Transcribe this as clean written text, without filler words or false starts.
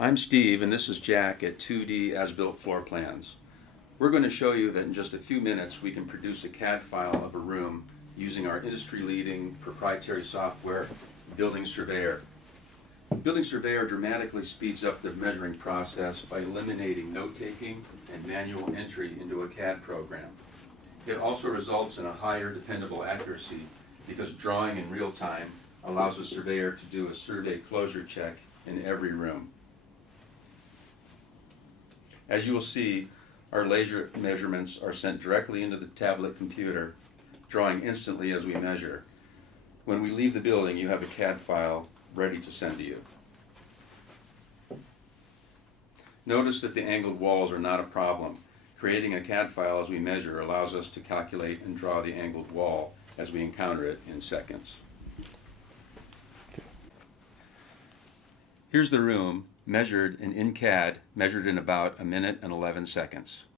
I'm Steve, and this is Jack at 2D As-Built Floor Plans. We're going to show you that in just a few minutes we can produce a CAD file of a room using our industry-leading proprietary software, Building Surveyor. Building Surveyor dramatically speeds up the measuring process by eliminating note-taking and manual entry into a CAD program. It also results in a higher dependable accuracy because drawing in real time allows a surveyor to do a survey closure check in every room. As you will see, our laser measurements are sent directly into the tablet computer, drawing instantly as we measure. When we leave the building, you have a CAD file ready to send to you. Notice that the angled walls are not a problem. Creating a CAD file as we measure allows us to calculate and draw the angled wall as we encounter it in seconds. Here's the room, measured and in CAD, measured in about 1 minute and 11 seconds.